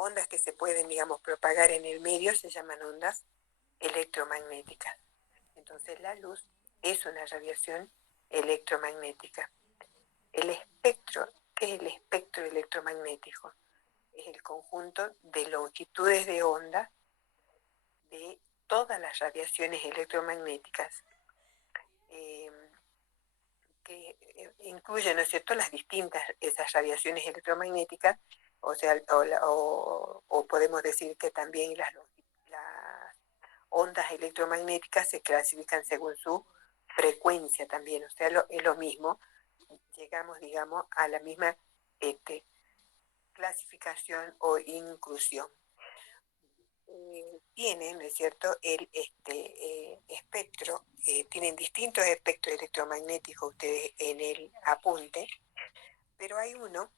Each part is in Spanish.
ondas que se pueden, digamos, propagar en el medio se llaman ondas electromagnéticas. Entonces la luz es una radiación electromagnética. El espectro, ¿qué es el espectro electromagnético? Es el conjunto de longitudes de onda de todas las radiaciones electromagnéticas, que incluyen, ¿no es cierto?, las distintas, esas radiaciones electromagnéticas, o sea, o podemos decir que también las ondas electromagnéticas se clasifican según su frecuencia también, o sea, es lo mismo, llegamos, digamos, a la misma clasificación o inclusión. Tienen, ¿no es cierto?, el espectro, tienen distintos espectros electromagnéticos ustedes en el apunte, pero hay uno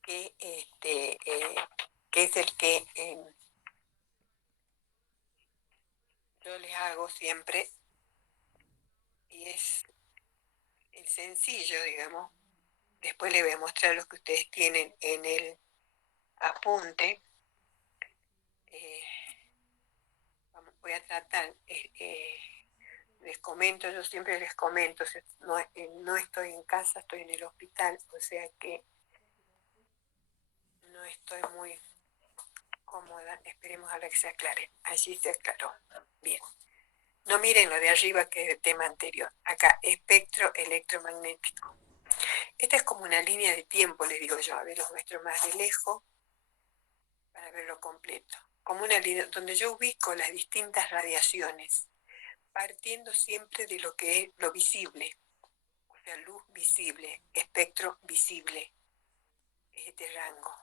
que, que es el que yo les hago siempre, y es el sencillo, digamos. Después les voy a mostrar los que ustedes tienen en el apunte. Voy a tratar, les comento, yo siempre les comento, no estoy en casa, estoy en el hospital, o sea que no estoy muy cómoda. Esperemos a ver que se aclare. Allí se aclaró. Bien. No miren lo de arriba, que es el tema anterior. Acá, espectro electromagnético. Esta es como una línea de tiempo, les digo yo. A ver, los muestro más de lejos para verlo completo. Como una línea donde yo ubico las distintas radiaciones, partiendo siempre de lo que es lo visible. O sea, luz visible, espectro visible. Es este rango.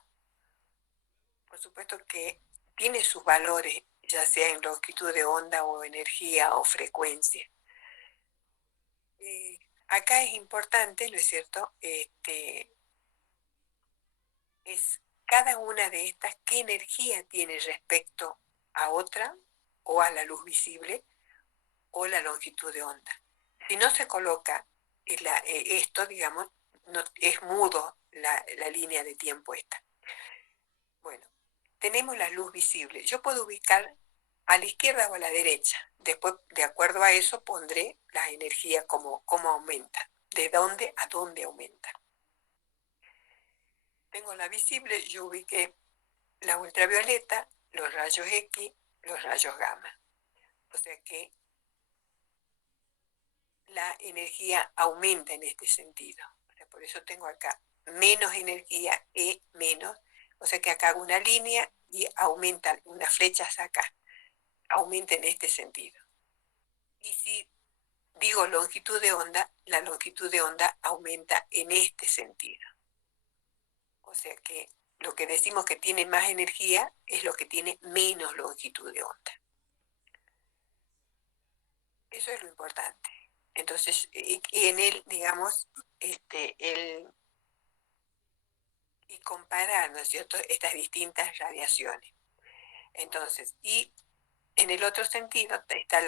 Por supuesto que tiene sus valores, ya sea en longitud de onda o energía o frecuencia. Acá es importante, ¿no es cierto?, es cada una de estas, qué energía tiene respecto a otra, o a la luz visible, o la longitud de onda. Si no se coloca esto, digamos, no, es mudo la línea de tiempo esta. Bueno, tenemos la luz visible. Yo puedo ubicar a la izquierda o a la derecha. Después, de acuerdo a eso, pondré la energía cómo aumenta, de dónde a dónde aumenta. Tengo la visible, yo ubiqué la ultravioleta, los rayos X, los rayos gamma. O sea que la energía aumenta en este sentido. O sea, por eso tengo acá menos energía, E menos. O sea que acá hago una línea y aumentan unas flechas acá. Aumenta en este sentido. Y si digo longitud de onda, la longitud de onda aumenta en este sentido. O sea que lo que decimos que tiene más energía es lo que tiene menos longitud de onda. Eso es lo importante. Entonces, y en él, digamos, y comparar, ¿no es cierto?, estas distintas radiaciones. Entonces, y en el otro sentido está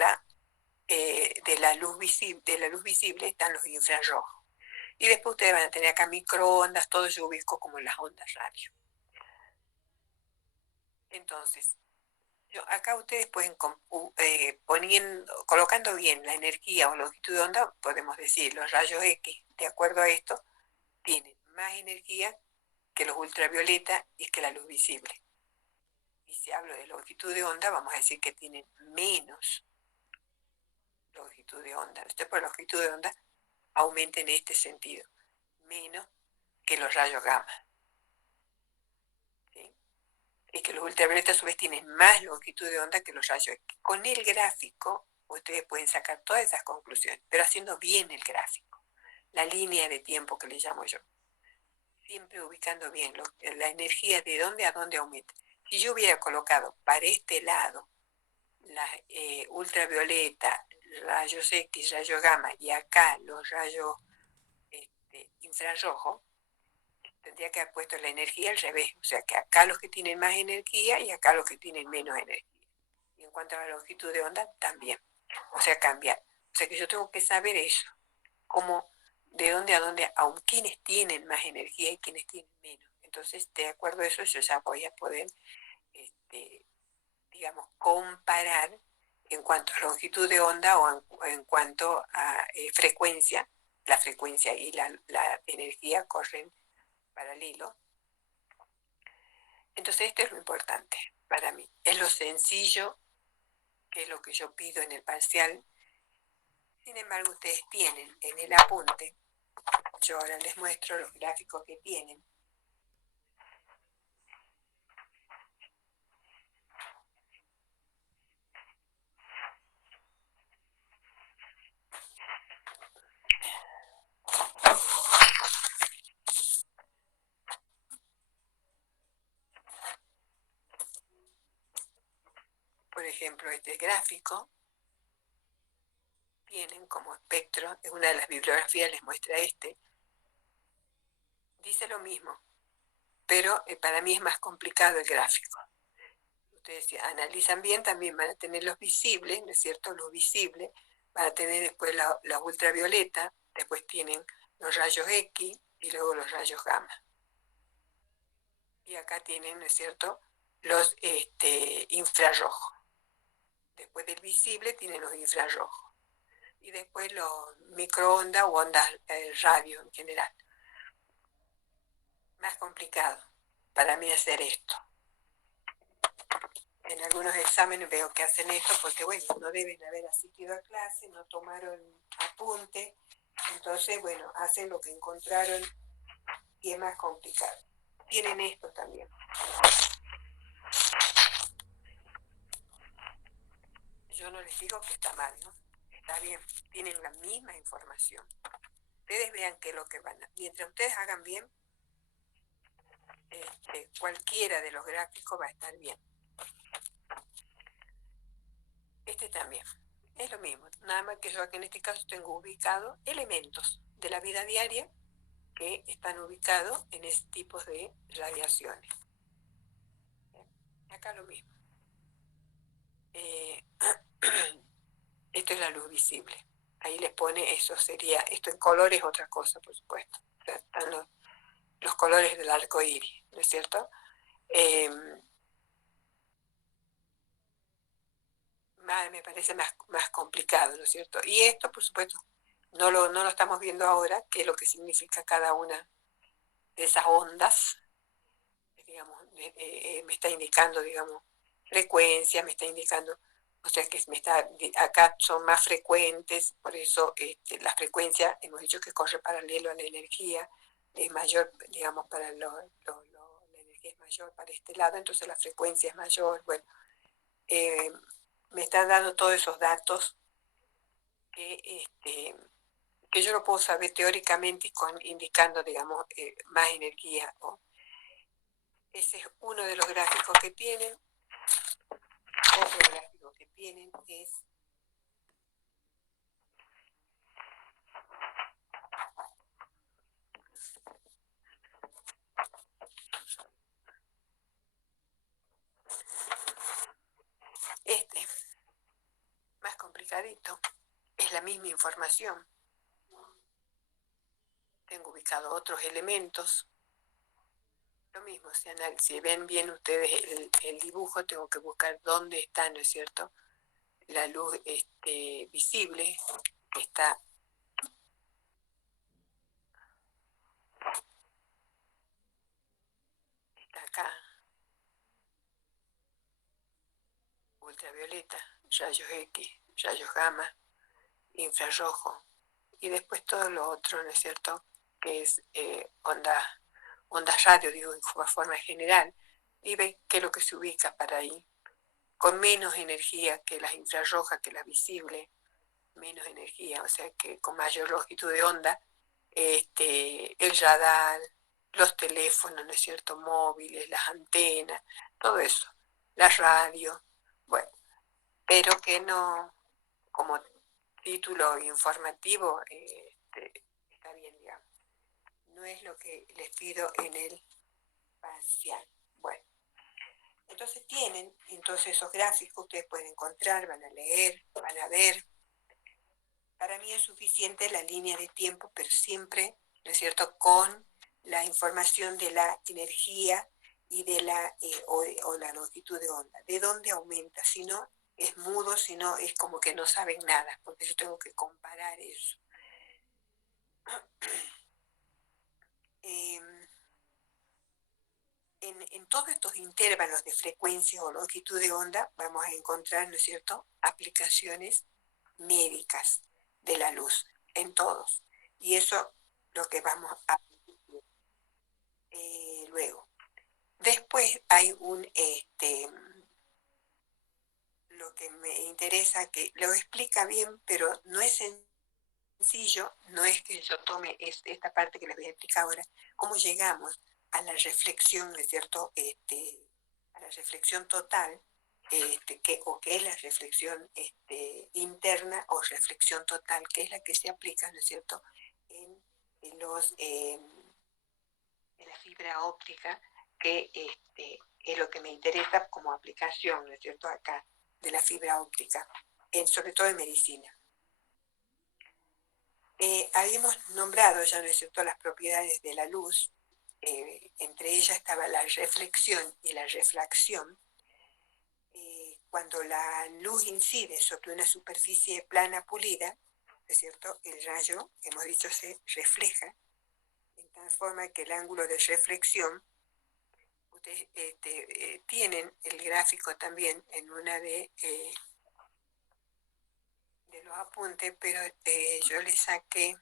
de la luz visible están los infrarrojos. Y después ustedes van a tener acá microondas, todo yo ubico como las ondas radio. Entonces, acá ustedes pueden colocando bien la energía o longitud de onda, podemos decir, los rayos X, de acuerdo a esto, tienen más energía que los ultravioleta y que la luz visible. Y si hablo de longitud de onda, vamos a decir que tienen menos longitud de onda. Entonces, por longitud de onda aumenta en este sentido, menos que los rayos gamma. ¿Sí? Y que los ultravioletas a su vez tienen más longitud de onda que los rayos X. Con el gráfico ustedes pueden sacar todas esas conclusiones, pero haciendo bien el gráfico, la línea de tiempo que le llamo yo. Siempre ubicando bien la energía de dónde a dónde aumenta. Si yo hubiera colocado para este lado la ultravioleta, rayos X, rayos gamma, y acá los rayos infrarrojos, tendría que haber puesto la energía al revés. O sea que acá los que tienen más energía y acá los que tienen menos energía. Y en cuanto a la longitud de onda, también. O sea, cambiar. O sea que yo tengo que saber eso. Cómo, de dónde a dónde, aun quienes tienen más energía y quienes tienen menos. entonces de acuerdo a eso yo ya voy a poder, digamos, comparar en cuanto a longitud de onda o en cuanto a frecuencia. La frecuencia y la energía corren paralelo. Entonces esto es lo importante para mí, es lo sencillo, que es lo que yo pido en el parcial. Sin embargo, ustedes tienen en el apunte, yo ahora les muestro los gráficos que tienen. Por ejemplo, este gráfico tienen como espectro, en una de las bibliografías les muestra dice lo mismo, pero para mí es más complicado el gráfico. Ustedes si analizan bien también van a tener los visibles, ¿no es cierto? Los visibles, van a tener después la ultravioleta, después tienen los rayos X y luego los rayos gamma. Y acá tienen, ¿no es cierto?, los infrarrojos. Después del visible tienen los infrarrojos. Y después los microondas o ondas radio en general. Más complicado para mí hacer esto. En algunos exámenes veo que hacen esto porque, bueno, no deben haber asistido a clase, no tomaron apunte, entonces, bueno, hacen lo que encontraron y es más complicado. Tienen esto también. Yo no les digo que está mal, ¿no? Está bien, tienen la misma información. Ustedes vean qué es lo que van a... Mientras ustedes hagan bien, cualquiera de los gráficos va a estar bien. Este también. Es lo mismo, nada más que yo aquí en este caso tengo ubicado elementos de la vida diaria que están ubicados en ese tipo de radiaciones. Acá lo mismo. Esto es la luz visible. Ahí les pone, eso sería, esto en color es otra cosa, por supuesto. O sea, están los colores del arco iris, ¿no es cierto? Me parece más complicado, ¿no es cierto? Y esto, por supuesto, no lo estamos viendo ahora, qué es lo que significa cada una de esas ondas, digamos, me está indicando, digamos, frecuencia, me está indicando, o sea que acá son más frecuentes, por eso la frecuencia, hemos dicho que corre paralelo a la energía, es mayor, digamos, la energía es mayor para este lado, entonces la frecuencia es mayor, bueno, me están dando todos esos datos que yo lo puedo saber teóricamente y indicando, digamos, más energía. Ese es uno de los gráficos que tienen. Otro gráfico que tienen es más complicadito. Es la misma información. Tengo ubicado otros elementos. Lo mismo, si ven bien ustedes el dibujo, tengo que buscar dónde está, ¿no es cierto?, la luz visible, que está acá, ultravioleta, rayos X, rayos gamma, infrarrojo, y después todo lo otro, ¿no es cierto?, que es ondas radio, digo, en forma general, y ve qué es lo que se ubica para ahí, con menos energía que las infrarrojas, que las visibles, menos energía, o sea que con mayor longitud de onda, el radar, los teléfonos, ¿no es cierto?, móviles, las antenas, todo eso, la radio, bueno, pero que no, como título informativo, está bien, digamos. No es lo que les pido en el parcial. Bueno, entonces tienen, entonces esos gráficos ustedes pueden encontrar, van a leer, van a ver. Para mí es suficiente la línea de tiempo, pero siempre, ¿no es cierto?, con la información de la energía y de o la longitud de onda. ¿De dónde aumenta? Si no, es mudo, si no, es como que no saben nada, porque yo tengo que comparar eso. En todos estos intervalos de frecuencia o longitud de onda vamos a encontrar, ¿no es cierto?, aplicaciones médicas de la luz, en todos. Y eso lo que vamos a luego. Después hay lo que me interesa, que lo explica bien, pero no es sencillo, no es que yo tome esta parte que les voy a explicar ahora, cómo llegamos a la reflexión, ¿no es cierto?, a la reflexión total, o qué es la reflexión interna o reflexión total, que es la que se aplica, ¿no es cierto?, en la fibra óptica, que es lo que me interesa como aplicación, ¿no es cierto?, acá, de la fibra óptica, sobre todo en medicina. Habíamos nombrado ya, ¿no es cierto?, las propiedades de la luz, entre ellas estaba la reflexión y la refracción. Cuando la luz incide sobre una superficie plana pulida, ¿no es cierto?, el rayo, hemos dicho, se refleja, en tal forma que el ángulo de reflexión, ustedes tienen el gráfico también en una de los apuntes, pero yo le saqué,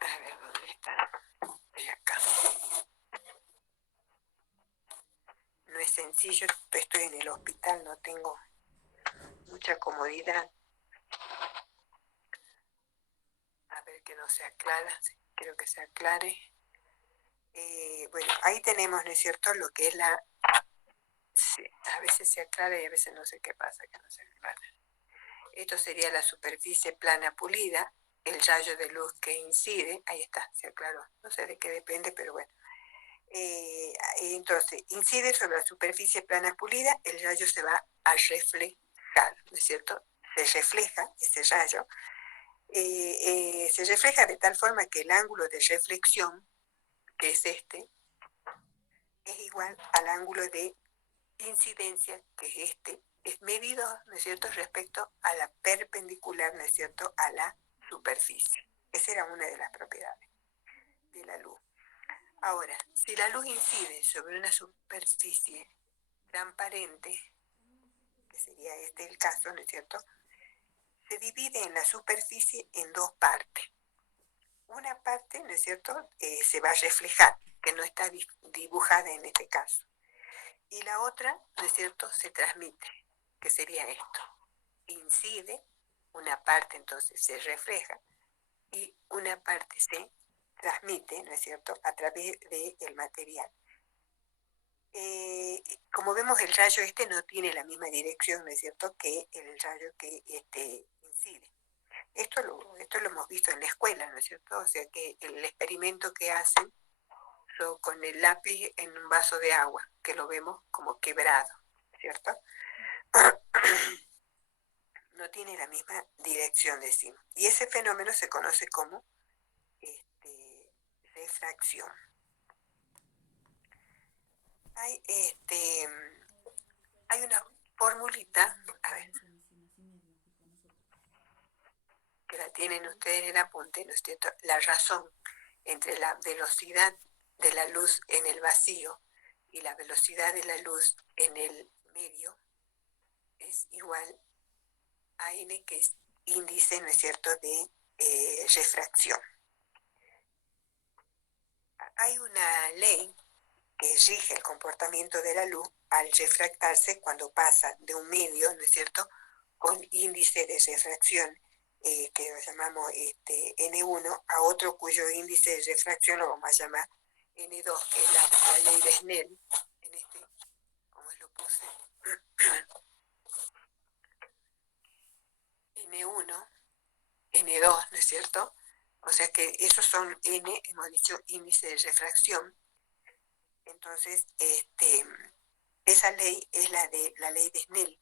a ver, ¿dónde está? De acá. No es sencillo, estoy en el hospital, no tengo mucha comodidad. A ver que no se aclara, quiero que se aclare. Bueno, ahí tenemos, ¿no es cierto?, lo que es la... Sí, a veces se aclara y a veces no sé qué pasa, que no se aclara. Esto sería la superficie plana pulida, el rayo de luz que incide, ahí está, se aclaró. No sé de qué depende, pero bueno. Entonces, incide sobre la superficie plana pulida, el rayo se va a reflejar, ¿no es cierto? Se refleja ese rayo. Se refleja de tal forma que el ángulo de reflexión, que es es igual al ángulo de incidencia, que es es medido, ¿no es cierto?, respecto a la perpendicular, ¿no es cierto?, a la superficie. Esa era una de las propiedades de la luz. Ahora, si la luz incide sobre una superficie transparente, que sería el caso, ¿no es cierto?, se divide en la superficie en dos partes. Una parte, ¿no es cierto?, se va a reflejar, que no está dibujada en este caso. Y la otra, ¿no es cierto?, se transmite, que sería esto. Incide, una parte entonces se refleja y una parte se transmite, ¿no es cierto?, a través del material. Como vemos, el rayo no tiene la misma dirección, ¿no es cierto?, que el rayo que incide. Esto lo hemos visto en la escuela, ¿no es cierto? O sea, que el experimento que hacen con el lápiz en un vaso de agua, que lo vemos como quebrado, ¿cierto? No tiene la misma dirección, decimos. Y ese fenómeno se conoce como refracción. Hay, hay una formulita, a ver, que la tienen ustedes en el apunte, ¿no es cierto? La razón entre la velocidad de la luz en el vacío y la velocidad de la luz en el medio es igual a n, que es índice, ¿no es cierto?, de refracción. Hay una ley que rige el comportamiento de la luz al refractarse cuando pasa de un medio, ¿no es cierto?, con índice de refracción, que lo llamamos N1, a otro cuyo índice de refracción lo vamos a llamar N2, que es la ley de Snell. ¿Cómo lo puse? N1, N2, ¿no es cierto? O sea que esos son N, hemos dicho, índice de refracción. Entonces, esa ley es la ley de Snell.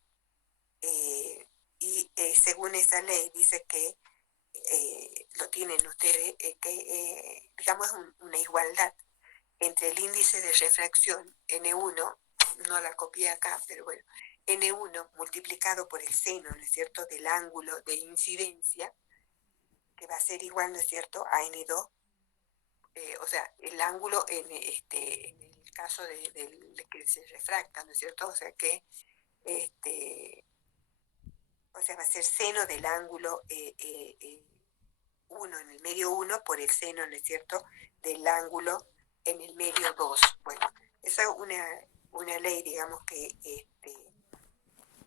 Y según esa ley dice que lo tienen ustedes, digamos una igualdad entre el índice de refracción N1, no la copié acá, pero bueno, N1 multiplicado por el seno, ¿no es cierto?, del ángulo de incidencia, que va a ser igual, ¿no es cierto?, a N2, o sea, el ángulo en el caso de que se refracta, ¿no es cierto?, o sea que o sea, va a ser seno del ángulo 1 en el medio 1 por el seno, ¿no es cierto?, del ángulo en el medio 2. Bueno, esa es una ley, digamos, que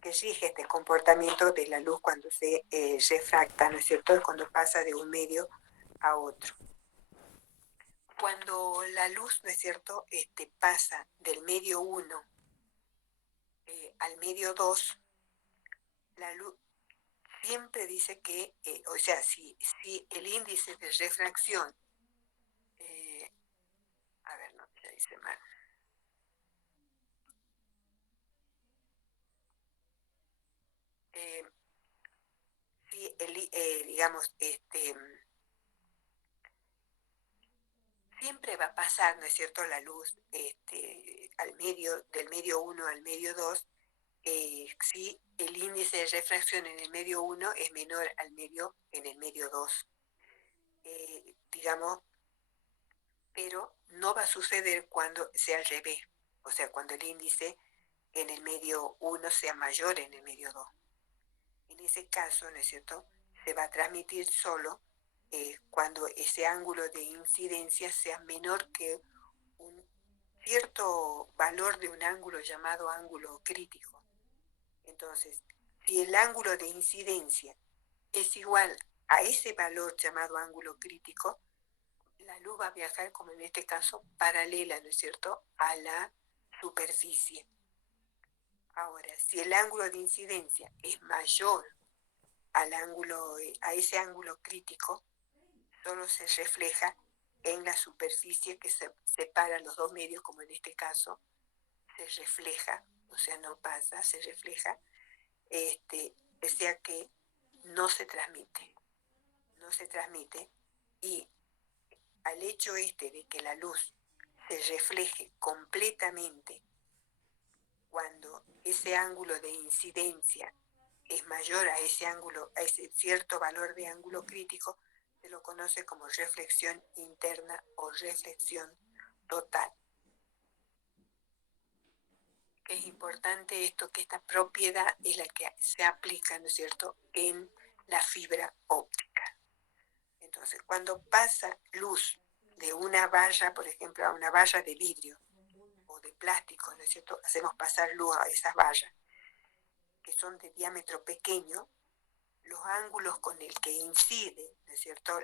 rige este comportamiento de la luz cuando se refracta, ¿no es cierto?, cuando pasa de un medio a otro. Cuando la luz, ¿no es cierto?, pasa del medio 1 al medio 2, la luz siempre dice que, o sea, si el índice de refracción, a ver, no, ya dice mal, si digamos, siempre va a pasar, ¿no es cierto?, la luz al medio, del medio 1 al medio 2, si el índice de refracción en el medio 1 es menor al medio en el medio 2. Digamos, pero no va a suceder cuando sea al revés, o sea, cuando el índice en el medio 1 sea mayor en el medio 2. En ese caso, ¿no es cierto?, se va a transmitir solo cuando ese ángulo de incidencia sea menor que un cierto valor de un ángulo llamado ángulo crítico. Entonces, si el ángulo de incidencia es igual a ese valor llamado ángulo crítico, la luz va a viajar, como en este caso, paralela, ¿no es cierto?, a la superficie. Ahora, si el ángulo de incidencia es mayor a ese ángulo crítico, solo se refleja en la superficie que separa los dos medios, como en este caso, se refleja, o sea, no pasa, se refleja, o sea que no se transmite, y al hecho de que la luz se refleje completamente cuando ese ángulo de incidencia es mayor a ese ángulo, a ese cierto valor de ángulo crítico, se lo conoce como reflexión interna o reflexión total. Es importante esto, que esta propiedad es la que se aplica, ¿no es cierto?, en la fibra óptica. Entonces, cuando pasa luz de una valla, por ejemplo, a una valla de vidrio o de plástico, ¿no es cierto?, hacemos pasar luz a esas vallas que son de diámetro pequeño, los ángulos con el que incide, ¿no es cierto?,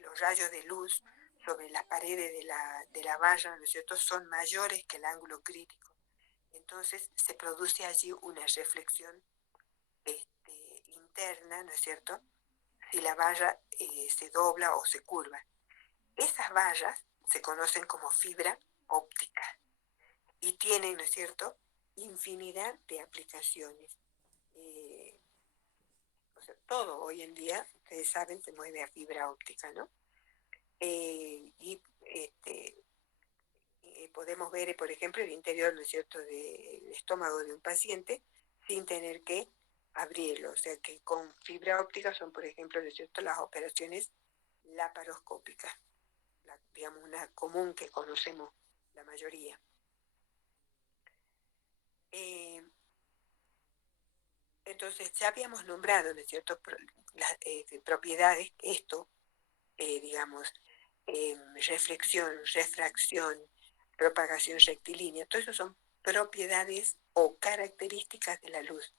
los rayos de luz sobre las paredes de la valla, ¿no es cierto?, son mayores que el ángulo crítico. Entonces se produce allí una reflexión interna, ¿no es cierto?, si la valla se dobla o se curva. Esas vallas se conocen como fibra óptica y tienen, ¿no es cierto?, infinidad de aplicaciones. O sea, todo hoy en día, ustedes saben, se mueve a fibra óptica, ¿no? Y podemos ver, por ejemplo, el interior, ¿no es cierto?, del estómago de un paciente sin tener que abrirlo. O sea que con fibra óptica son, por ejemplo, ¿no es cierto?, las operaciones laparoscópicas, digamos una común que conocemos la mayoría. Entonces ya habíamos nombrado, ¿no es cierto?, las propiedades, esto, digamos, reflexión, refracción, propagación rectilínea, todo eso son propiedades o características de la luz.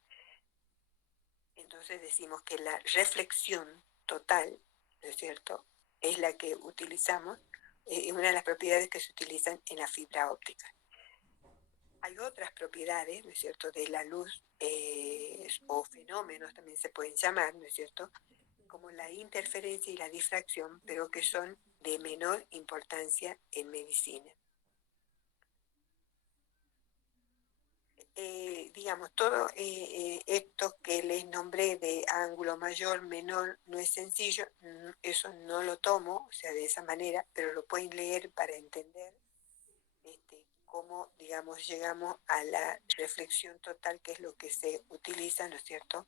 Entonces decimos que la reflexión total, ¿no es cierto?, es la que utilizamos, es una de las propiedades que se utilizan en la fibra óptica. Hay otras propiedades, ¿no es cierto?, de la luz, o fenómenos también se pueden llamar, ¿no es cierto?, como la interferencia y la difracción, pero que son de menor importancia en medicina. digamos, todo esto que les nombré de ángulo mayor, menor, no es sencillo, eso no lo tomo, o sea, de esa manera, pero lo pueden leer para entender cómo, digamos, llegamos a la reflexión total, que es lo que se utiliza, ¿no es cierto?,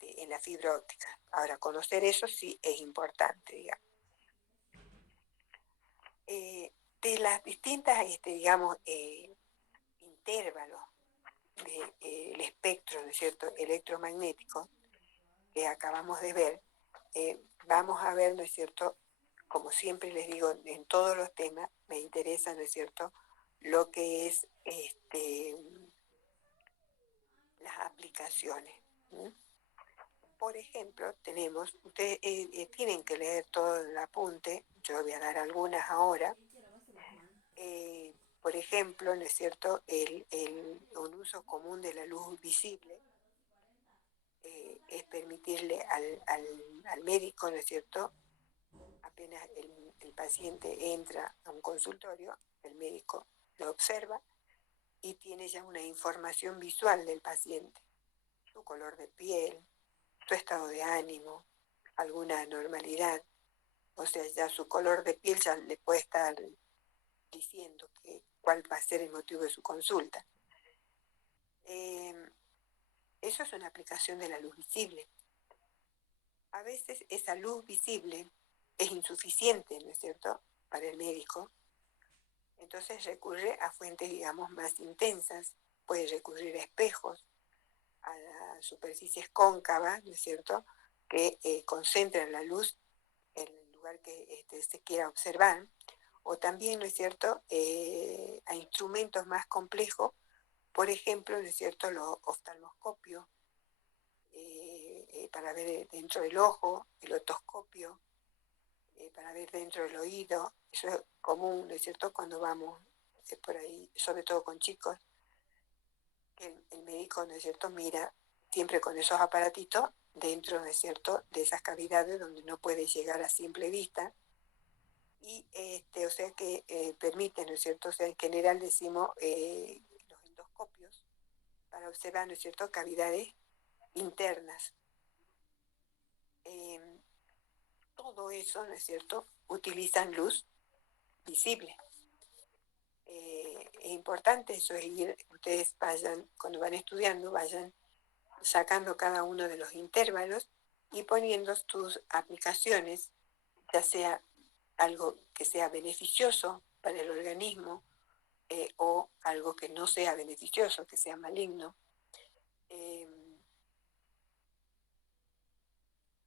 en la fibra óptica. Ahora, conocer eso sí es importante, digamos. De las distintas, digamos, intervalos del espectro, ¿no es cierto?, electromagnético que acabamos de ver, vamos a ver, ¿no es cierto?, como siempre les digo, en todos los temas me interesa, ¿no es cierto?, lo que es las aplicaciones. ¿Sí? Por ejemplo, tenemos, ustedes tienen que leer todo el apunte, yo voy a dar algunas ahora. Por ejemplo, ¿no es cierto?, un uso común de la luz visible es permitirle al médico, ¿no es cierto?, apenas el paciente entra a un consultorio, el médico lo observa y tiene ya una información visual del paciente, su color de piel, su estado de ánimo, alguna anormalidad, o sea, ya su color de piel ya le puede estar diciendo cuál va a ser el motivo de su consulta. Eso es una aplicación de la luz visible. A veces esa luz visible es insuficiente, ¿no es cierto?, para el médico. Entonces recurre a fuentes, digamos, más intensas, puede recurrir a espejos, a las superficies cóncavas, ¿no es cierto?, que concentran la luz en el lugar que se quiera observar, o también, ¿no es cierto?, a instrumentos más complejos, por ejemplo, ¿no es cierto?, los oftalmoscopios, para ver dentro del ojo, el otoscopio, para ver dentro del oído. Eso es común, ¿no es cierto?, cuando vamos por ahí, sobre todo con chicos, que el médico, ¿no es cierto?, mira siempre con esos aparatitos dentro, ¿no es cierto?, de esas cavidades donde no puede llegar a simple vista. Y, o sea que permite, ¿no es cierto?, o sea, en general decimos los endoscopios, para observar, ¿no es cierto?, cavidades internas. Todo eso, ¿no es cierto?, utilizan luz visible. Es importante eso, es ir, ustedes vayan, cuando van estudiando, vayan sacando cada uno de los intervalos y poniendo tus aplicaciones, ya sea algo que sea beneficioso para el organismo o algo que no sea beneficioso, que sea maligno.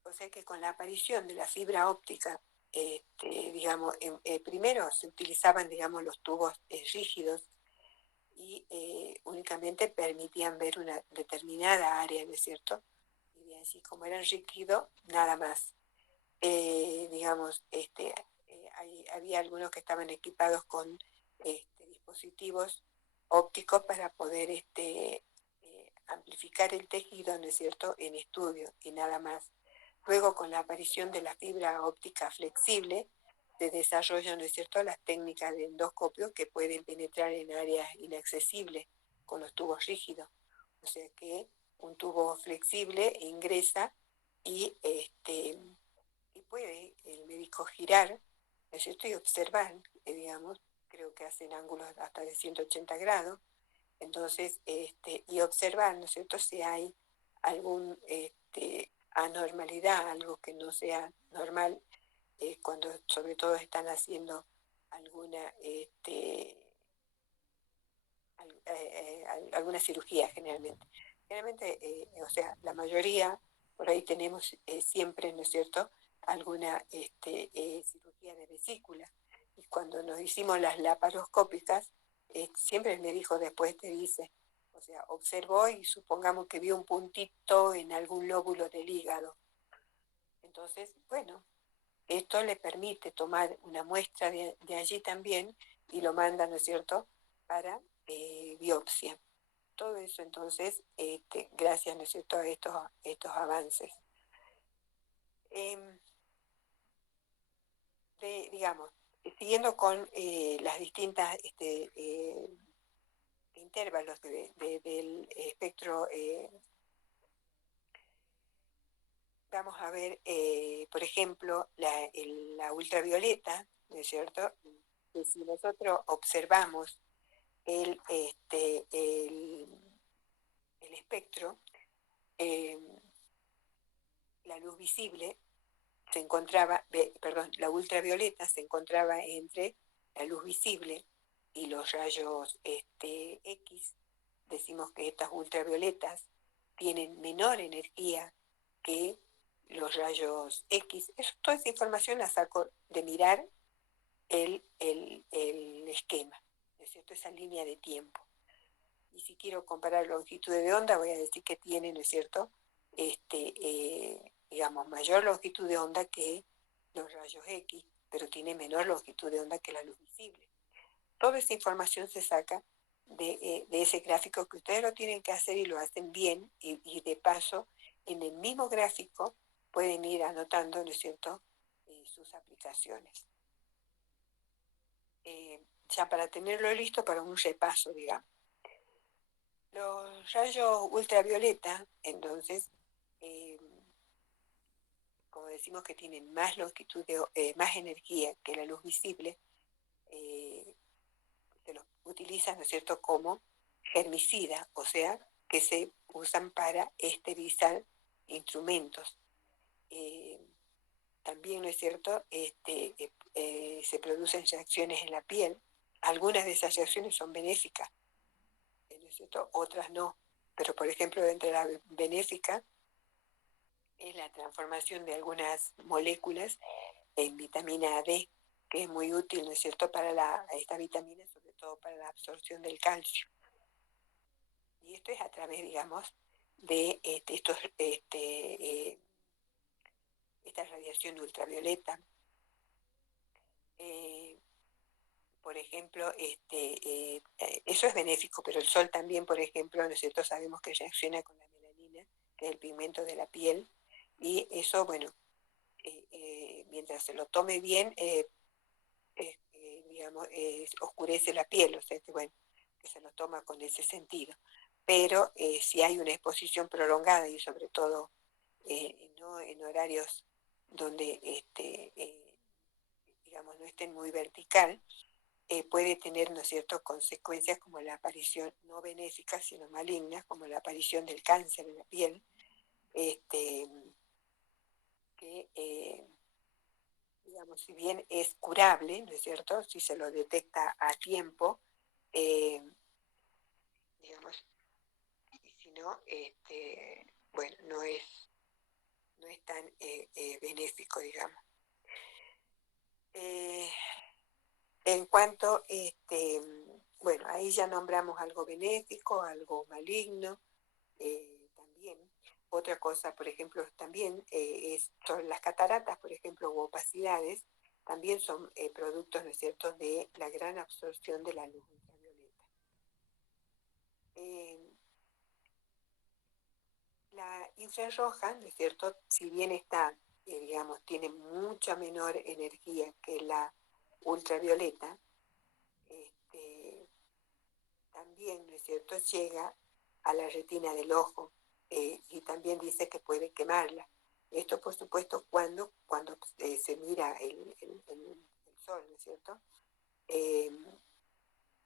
O sea que con la aparición de la fibra óptica, digamos, primero se utilizaban, digamos, los tubos rígidos y únicamente permitían ver una determinada área, ¿no es cierto? Y así como eran rígidos, nada más. Digamos, había algunos que estaban equipados con dispositivos ópticos para poder amplificar el tejido, ¿no es cierto?, en estudio y nada más. Luego, con la aparición de la fibra óptica flexible, se desarrollan, ¿no es cierto?, las técnicas de endoscopio que pueden penetrar en áreas inaccesibles con los tubos rígidos. O sea que un tubo flexible ingresa y puede el médico girar, ¿no es cierto?, y observar, digamos, creo que hacen ángulos hasta de 180 grados, entonces, y observar, ¿no es cierto?, si hay algún anormalidad, algo que no sea normal, cuando sobre todo están haciendo alguna, alguna cirugía generalmente. Generalmente, o sea, la mayoría, por ahí tenemos siempre, ¿no es cierto?, alguna cirugía de vesícula. Y cuando nos hicimos las laparoscópicas, siempre el médico después te dice, o sea, observó y supongamos que vio un puntito en algún lóbulo del hígado. Entonces, bueno, esto le permite tomar una muestra de allí también y lo manda, ¿no es cierto?, para biopsia. Todo eso entonces, gracias, ¿no es cierto?, a estos avances. Digamos, siguiendo con las distintas intervalos del espectro. Vamos a ver, por ejemplo, la ultravioleta, ¿no es cierto? Que si nosotros observamos el espectro, eh, la luz visible se encontraba, perdón, la ultravioleta se encontraba entre la luz visible y los rayos X. Decimos que estas ultravioletas tienen menor energía que los rayos X. Toda esa información la saco de mirar el esquema, ¿no es cierto? Esa línea de tiempo. Y si quiero comparar longitud de onda, voy a decir que tiene, ¿no es cierto?, digamos, mayor longitud de onda que los rayos X, pero tiene menor longitud de onda que la luz visible. Toda esa información se saca de ese gráfico que ustedes lo tienen que hacer y lo hacen bien, y de paso, en el mismo gráfico pueden ir anotando, ¿no es cierto?, sus aplicaciones. Ya para tenerlo listo para un repaso, digamos. Los rayos ultravioleta, entonces, como decimos que tienen más longitud, más energía que la luz visible, se los utilizan, ¿no es cierto?, como germicida, o sea, que se usan para esterilizar instrumentos. También, ¿no es cierto?, se producen reacciones en la piel. Algunas de esas reacciones son benéficas, ¿no es cierto?, otras no. Pero, por ejemplo, entre la benéfica es la transformación de algunas moléculas en vitamina D, que es muy útil, ¿no es cierto?, para esta vitamina, sobre todo para la absorción del calcio. Y esto es a través, digamos, de esta radiación ultravioleta. Por ejemplo, eso es benéfico, pero el sol también, por ejemplo, ¿no es cierto?, sabemos que reacciona con la melanina, que es el pigmento de la piel, y eso, bueno, mientras se lo tome bien, digamos, oscurece la piel, o sea que, bueno, que se lo toma con ese sentido. Pero si hay una exposición prolongada y sobre todo no en horarios donde, digamos, no estén muy vertical, puede tener, ¿no es cierto?, consecuencias como la aparición no benéfica, sino maligna, como la aparición del cáncer en la piel, que, digamos, si bien es curable, ¿no es cierto?, si se lo detecta a tiempo, digamos, y si no, bueno, no es tan benéfico, digamos. En cuanto, bueno, ahí ya nombramos algo benéfico, algo maligno, también. Otra cosa, por ejemplo, también son las cataratas, por ejemplo, u opacidades, también son productos, ¿no es cierto?, de la gran absorción de la luz ultravioleta. La infrarroja, ¿no es cierto?, si bien está, digamos, tiene mucha menor energía que la ultravioleta, también, ¿no es cierto?, llega a la retina del ojo, y también dice que puede quemarla. Esto, por supuesto, cuando se mira el sol, ¿no es cierto?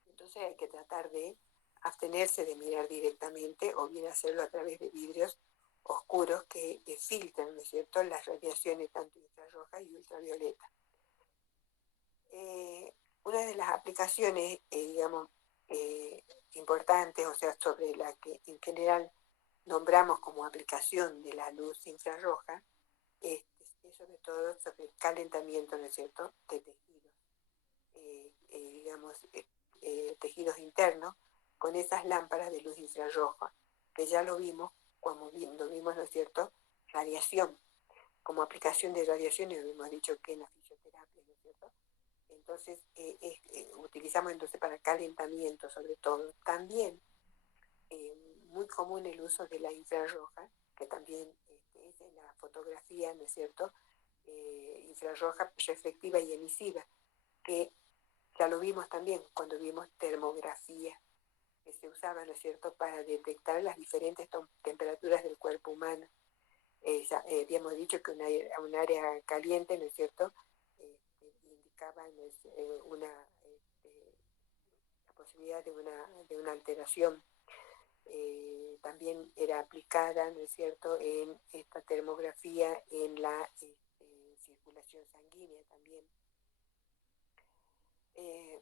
Entonces hay que tratar de abstenerse de mirar directamente o bien hacerlo a través de vidrios oscuros que filtran, ¿no es cierto?, las radiaciones tanto infrarroja y ultravioleta. Una de las aplicaciones, digamos, importantes, o sea, sobre la que en general nombramos como aplicación de la luz infrarroja, es sobre todo sobre el calentamiento, ¿no es cierto?, de tejidos, digamos, tejidos internos, con esas lámparas de luz infrarroja, que ya lo vimos cuando vimos, ¿no es cierto?, radiación, como aplicación de radiación, y hemos dicho que en la fisioterapia, ¿no es cierto? Entonces, utilizamos entonces para calentamiento sobre todo. También muy común el uso de la infrarroja, que también es en la fotografía, ¿no es cierto?, infrarroja reflectiva y emisiva, que ya lo vimos también cuando vimos termografía. que se usaba, ¿no es cierto?, para detectar las diferentes temperaturas del cuerpo humano. Ya habíamos dicho que un área caliente, ¿no es cierto?, indicaba, ¿no es, la posibilidad de una alteración. También era aplicada, ¿no es cierto?, en esta termografía en la circulación sanguínea también.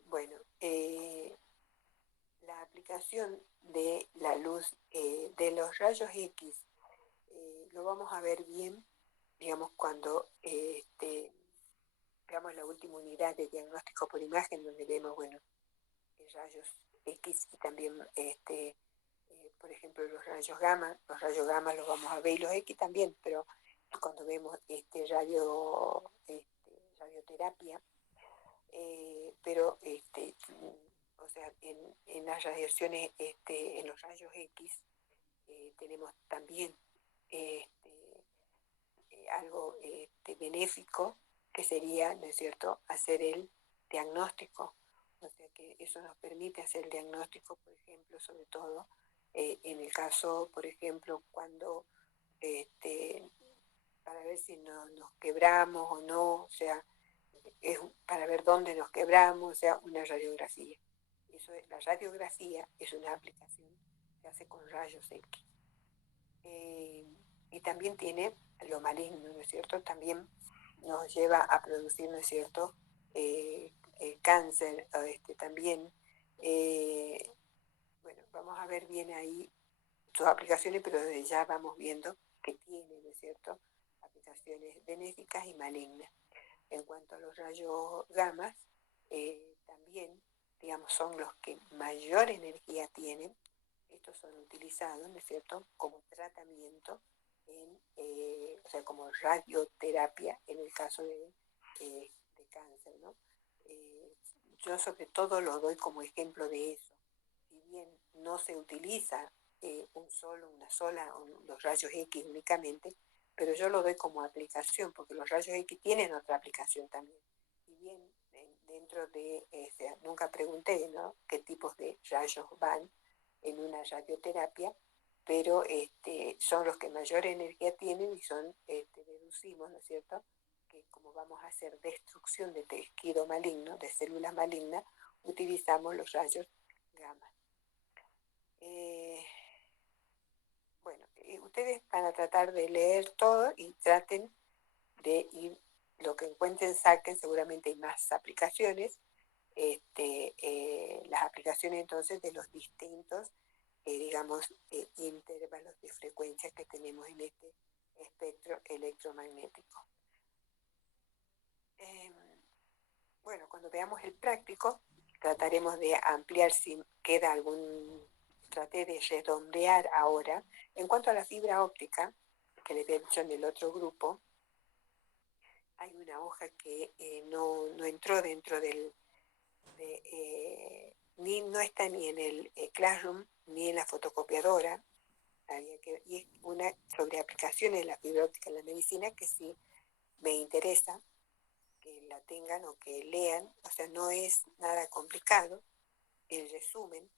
Bueno, la aplicación de la luz de los rayos X lo vamos a ver bien, digamos, cuando veamos la última unidad de diagnóstico por imagen, donde vemos, bueno, rayos X y también, por ejemplo, los rayos gamma los vamos a ver, y los X también, pero cuando vemos radioterapia, pero o sea, en las radiaciones, en los rayos X, tenemos también algo benéfico, que sería, ¿no es cierto?, hacer el diagnóstico. O sea que eso nos permite hacer el diagnóstico, por ejemplo, sobre todo en el caso, por ejemplo, cuando para ver si nos quebramos o no, o sea, es para ver dónde nos quebramos, o sea, una radiografía. La radiografía es una aplicación que hace con rayos X. Y también tiene lo maligno, ¿no es cierto? También nos lleva a producir, ¿no es cierto?, cáncer, también. Bueno, vamos a ver bien ahí sus aplicaciones, pero desde ya vamos viendo que tiene, ¿no es cierto?, aplicaciones benéficas y malignas. En cuanto a los rayos gamma, también, digamos, son los que mayor energía tienen. Estos son utilizados, ¿no es cierto?, como tratamiento, o sea, como radioterapia en el caso de cáncer, ¿no? Yo sobre todo lo doy como ejemplo de eso. Si bien no se utiliza los rayos X únicamente, pero yo lo doy como aplicación, porque los rayos X tienen otra aplicación también. Si bien dentro de, nunca pregunté, ¿no?, qué tipos de rayos van en una radioterapia, pero son los que mayor energía tienen y son, deducimos, ¿no es cierto?, que como vamos a hacer destrucción de tejido maligno, de células malignas, utilizamos los rayos gamma. Bueno, ustedes van a tratar de leer todo y traten de ir, lo que encuentren, saquen, seguramente hay más aplicaciones, las aplicaciones entonces de los distintos, digamos, intervalos de frecuencia que tenemos en este espectro electromagnético. Bueno, cuando veamos el práctico, trataremos de ampliar si queda traté de redondear ahora. En cuanto a la fibra óptica, que le había dicho en el otro grupo, hay una hoja que no entró dentro no está ni en el Classroom, ni en la fotocopiadora, y es una sobre aplicaciones de la fibra óptica en la medicina, que sí me interesa que la tengan o que lean. O sea, no es nada complicado. El resumen,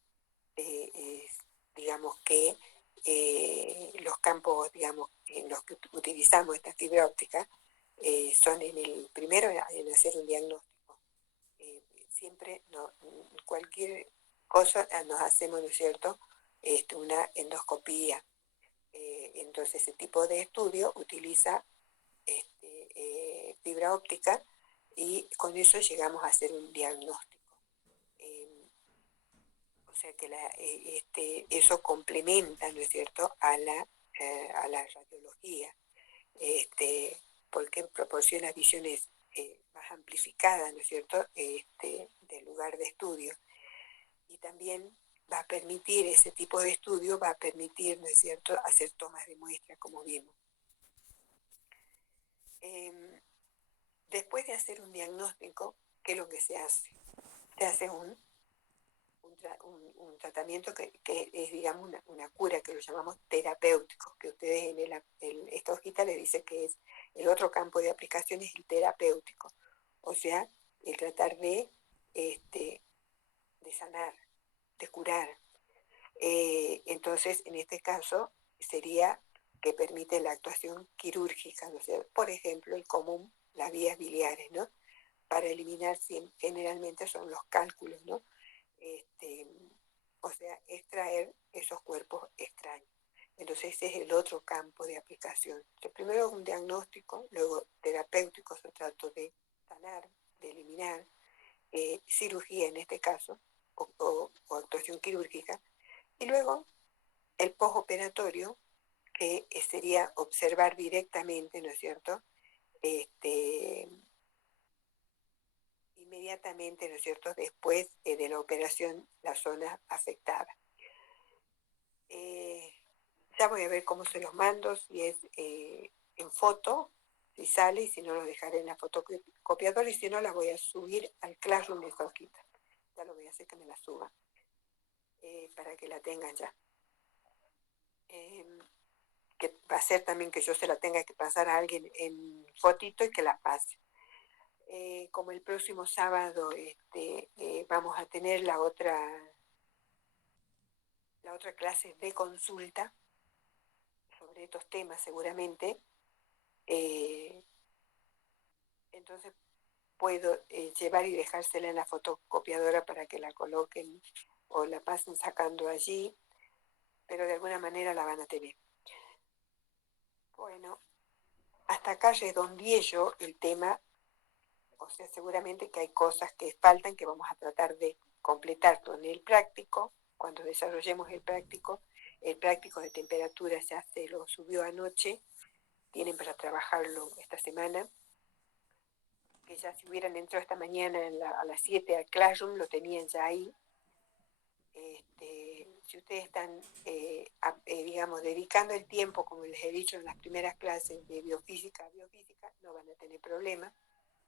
digamos que los campos, digamos, en los que utilizamos esta fibra óptica, son en el primero en hacer un diagnóstico. Siempre, cualquier cosa nos hacemos, ¿no es cierto?, una endoscopía. Entonces, ese tipo de estudio utiliza fibra óptica, y con eso llegamos a hacer un diagnóstico. O sea que eso complementa, ¿no es cierto?, a la radiología, porque proporciona visiones más amplificadas, ¿no es cierto?, del lugar de estudio. Y también va a permitir, ese tipo de estudio va a permitir, ¿no es cierto?, hacer tomas de muestra, como vimos. Después de hacer un diagnóstico, ¿qué es lo que se hace? Se hace un tratamiento que es, digamos, una cura, que lo llamamos terapéutico, que ustedes en esta hojita les dice que es el otro campo de aplicación, es el terapéutico. O sea, el tratar de sanar, de curar. Entonces, en este caso, sería que permite la actuación quirúrgica, ¿no? O sea, por ejemplo, el común, las vías biliares, ¿no? Para eliminar generalmente son los cálculos, ¿no? Este, o sea, extraer esos cuerpos extraños. Entonces ese es el otro campo de aplicación. Entonces, primero un diagnóstico, luego terapéutico, se trata de sanar, de eliminar, cirugía en este caso, o actuación quirúrgica, y luego el postoperatorio, que sería observar directamente, ¿no es cierto? Este, inmediatamente, ¿no es cierto?, después de la operación, la zona afectada. Ya voy a ver cómo se los mando, si es en foto, si sale, y si no lo dejaré en la fotocopiadora, y si no la voy a subir al Classroom de esta hojita. Ya lo voy a hacer que me la suba, para que la tengan ya. Que va a ser también que yo se la tenga que pasar a alguien en fotito y que la pase. Como el próximo sábado vamos a tener la otra clase de consulta sobre estos temas seguramente, entonces puedo llevar y dejársela en la fotocopiadora para que la coloquen o la pasen sacando allí, pero de alguna manera la van a tener. Bueno, hasta acá redondeé yo el tema, o sea, seguramente que hay cosas que faltan que vamos a tratar de completar con el práctico. Cuando desarrollemos el práctico de temperatura ya se lo subió anoche, tienen para trabajarlo esta semana, que ya si hubieran entrado esta mañana a las 7 al Classroom, lo tenían ya ahí. Si ustedes están, digamos, dedicando el tiempo, como les he dicho en las primeras clases, de biofísica a biofísica, no van a tener problema,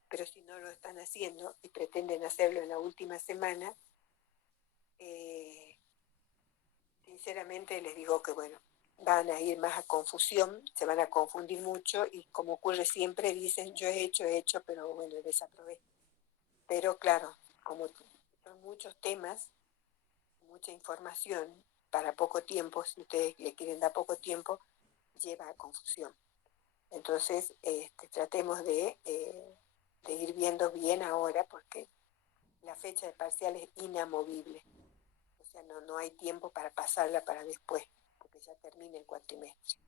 pero si no lo están haciendo y pretenden hacerlo en la última semana, sinceramente les digo que, bueno, van a ir más a confusión, se van a confundir mucho y, como ocurre siempre, dicen yo he hecho, pero bueno, desaprobé. Pero claro, como son muchos temas, mucha información para poco tiempo, si ustedes le quieren dar poco tiempo, lleva a confusión. Entonces, tratemos de ir viendo bien ahora, porque la fecha de parcial es inamovible. O sea, no hay tiempo para pasarla para después, porque ya termina el cuatrimestre.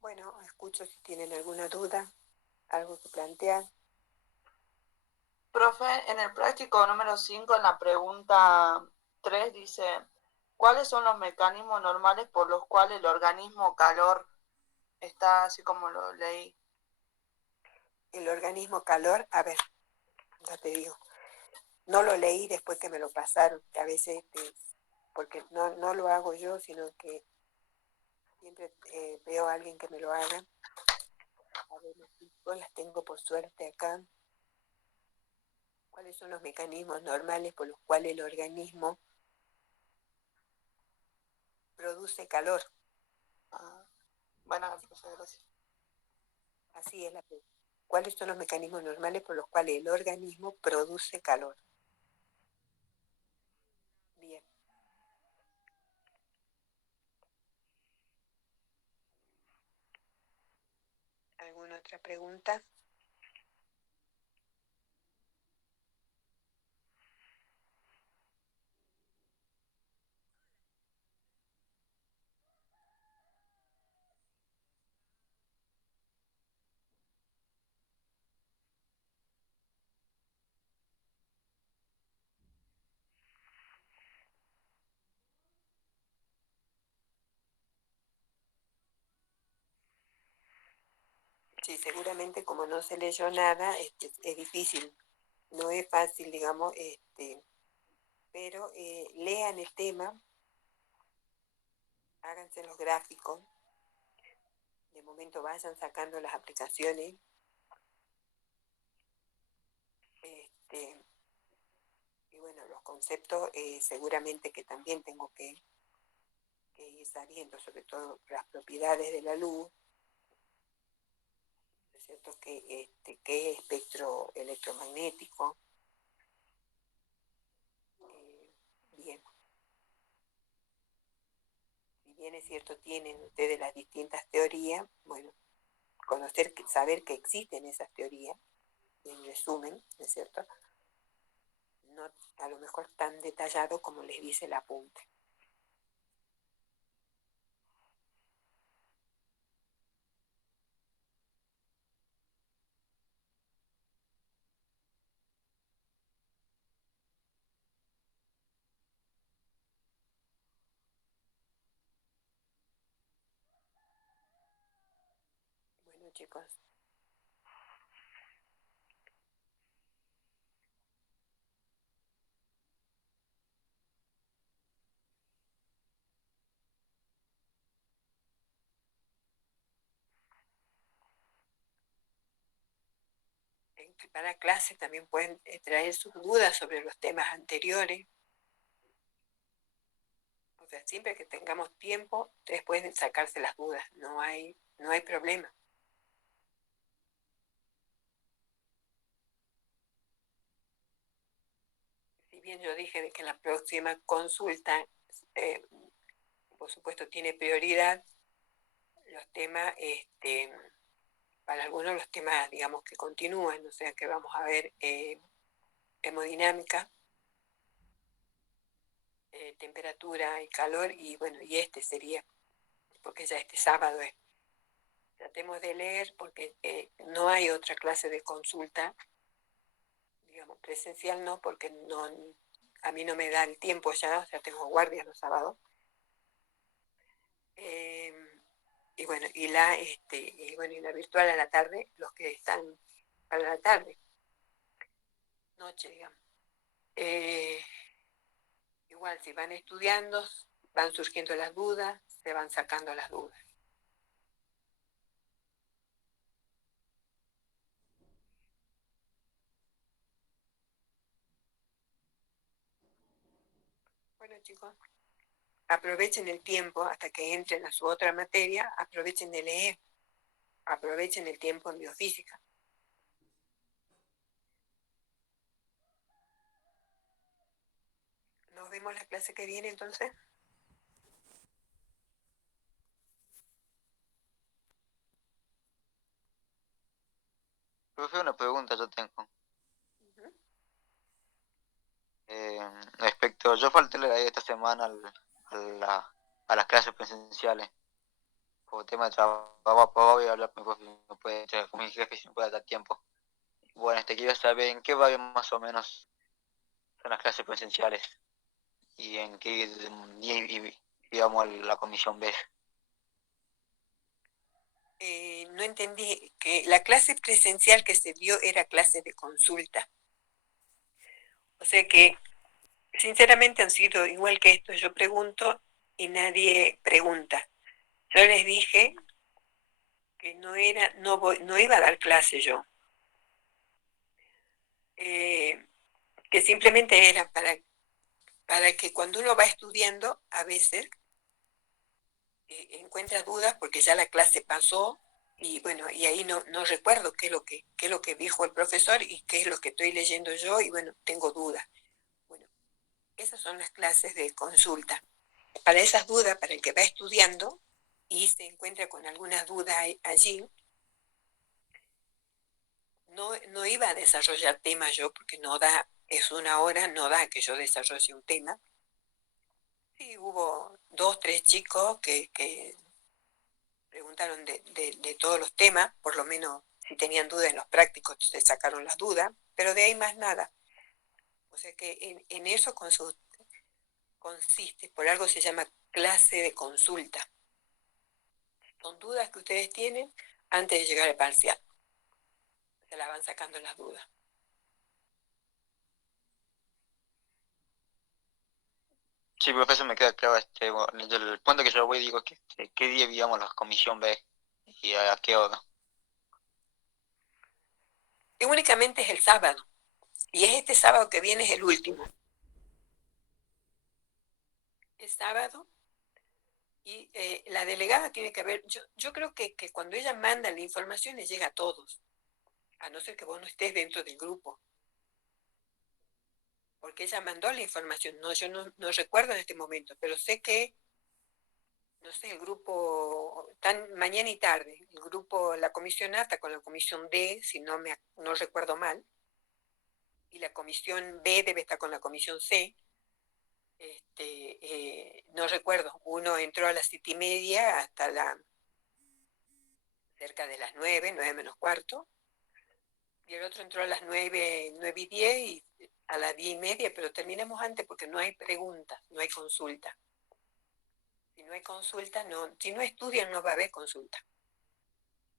Bueno, escucho si tienen alguna duda, algo que plantear. Profe, en el práctico número 5, en la pregunta 3, dice, ¿cuáles son los mecanismos normales por los cuales el organismo calor está así como lo leí? El organismo calor, a ver, ya te digo, no lo leí después que me lo pasaron, que a veces, porque no lo hago yo, sino que siempre veo a alguien que me lo haga. A ver, las tengo por suerte acá. ¿Cuáles son los mecanismos normales por los cuales el organismo produce calor? Bueno, profe, gracias. Así es la pregunta. ¿Cuáles son los mecanismos normales por los cuales el organismo produce calor? Bien. ¿Alguna otra pregunta? Sí, seguramente como no se leyó nada, es difícil, no es fácil, digamos, pero lean el tema, háganse los gráficos, de momento vayan sacando las aplicaciones, y bueno, los conceptos seguramente que también tengo que ir sabiendo, sobre todo las propiedades de la luz, ¿no es cierto? ¿Qué es espectro electromagnético? Bien. bien es cierto, tienen ustedes las distintas teorías, bueno, conocer, saber que existen esas teorías, en resumen, ¿no es cierto? No a lo mejor tan detallado como les dice el apunte. Bueno, chicos, para clase también pueden traer sus dudas sobre los temas anteriores. O sea, siempre que tengamos tiempo, ustedes pueden sacarse las dudas, no hay problema. Si bien yo dije de que la próxima consulta, eh, por supuesto, tiene prioridad, los temas, para algunos los temas, digamos, que continúan, o sea, que vamos a ver hemodinámica, temperatura y calor, y bueno, y este sería, porque ya este sábado es. Tratemos de leer porque no hay otra clase de consulta, digamos, presencial no, porque no, a mí no me da el tiempo ya, o sea, tengo guardias los sábados. Eh, y bueno, y la virtual a la tarde, los que están para la tarde, noche, digamos. Eh, igual, si van estudiando, van surgiendo las dudas, se van sacando las dudas. Bueno, chicos, aprovechen el tiempo hasta que entren a su otra materia, aprovechen de leer, aprovechen el tiempo en biofísica. Nos vemos la clase que viene entonces. Profe, una pregunta yo tengo. Uh-huh. Respecto, yo falté esta semana a las clases presenciales por tema de trabajo. Voy a hablar con mi profe, no puede, con mi jefe si no puede dar tiempo. Bueno, quiero saber en qué horario más o menos son las clases presenciales y en qué digamos la comisión B. No entendí que la clase presencial que se dio era clase de consulta. O sea que, sinceramente, han sido igual que esto. Yo pregunto y nadie pregunta. Yo les dije que no iba a dar clase yo. Que simplemente era para que cuando uno va estudiando, a veces encuentra dudas porque ya la clase pasó y bueno, y ahí no recuerdo qué es lo que dijo el profesor y qué es lo que estoy leyendo yo y bueno, tengo dudas. Bueno, esas son las clases de consulta. Para esas dudas, para el que va estudiando y se encuentra con algunas dudas allí, no iba a desarrollar temas yo porque no da, es una hora, no da que yo desarrolle un tema. Sí, hubo 2, 3 chicos que preguntaron de todos los temas, por lo menos si tenían dudas en los prácticos, se sacaron las dudas, pero de ahí más nada. O sea que en eso consiste, por algo se llama clase de consulta. Son dudas que ustedes tienen antes de llegar al parcial. Se las van sacando las dudas. Sí, profesor, me queda claro el punto que yo voy digo que qué día digamos la comisión B y a qué hora. Y únicamente es el sábado. Y es este sábado que viene, es el último. Es sábado y la delegada tiene que ver, yo creo que cuando ella manda la información le llega a todos, a no ser que vos no estés dentro del grupo, porque ella mandó la información, no, yo no recuerdo en este momento, pero sé que no sé, el grupo, mañana y tarde, el grupo, la comisión A está con la comisión D, si no recuerdo mal, y la comisión B debe estar con la comisión C. No recuerdo, uno entró a las 7:30 hasta cerca de las 9 menos cuarto, y el otro entró a las 9:10 y a las 10:30, pero terminamos antes porque no hay preguntas, no hay consulta. Si no hay consulta, si no estudian no va a haber consulta.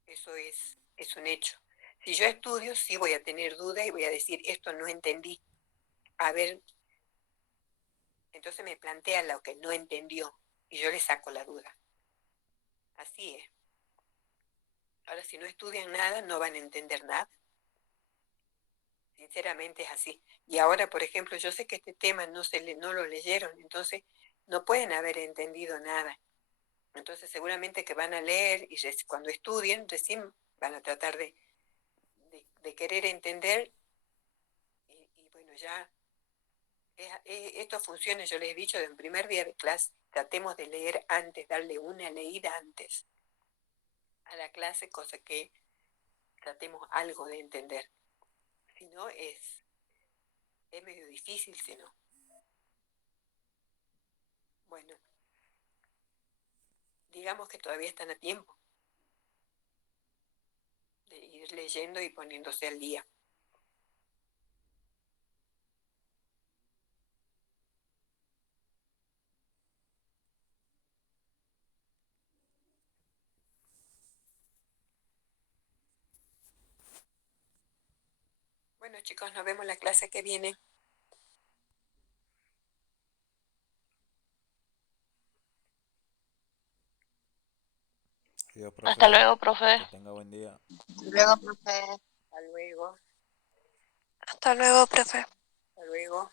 Eso es un hecho. Si yo estudio, sí voy a tener dudas y voy a decir, esto no entendí. A ver, entonces me plantea lo que no entendió y yo le saco la duda. Así es. Ahora, si no estudian nada, no van a entender nada. Sinceramente es así. Y ahora, por ejemplo, yo sé que este tema no lo leyeron, entonces no pueden haber entendido nada. Entonces seguramente que van a leer y cuando estudien recién van a tratar de querer entender y bueno, ya esto funciona, yo les he dicho, en primer día de clase, tratemos de leer antes, darle una leída antes a la clase, cosa que tratemos algo de entender. Si no, es medio difícil, si no. Bueno, digamos que todavía están a tiempo de ir leyendo y poniéndose al día. Bueno, chicos, nos vemos la clase que viene. Adiós, profe. Hasta luego, profe. Que tenga buen día. Luego, profe. Hasta luego. Hasta luego, profe. Hasta luego.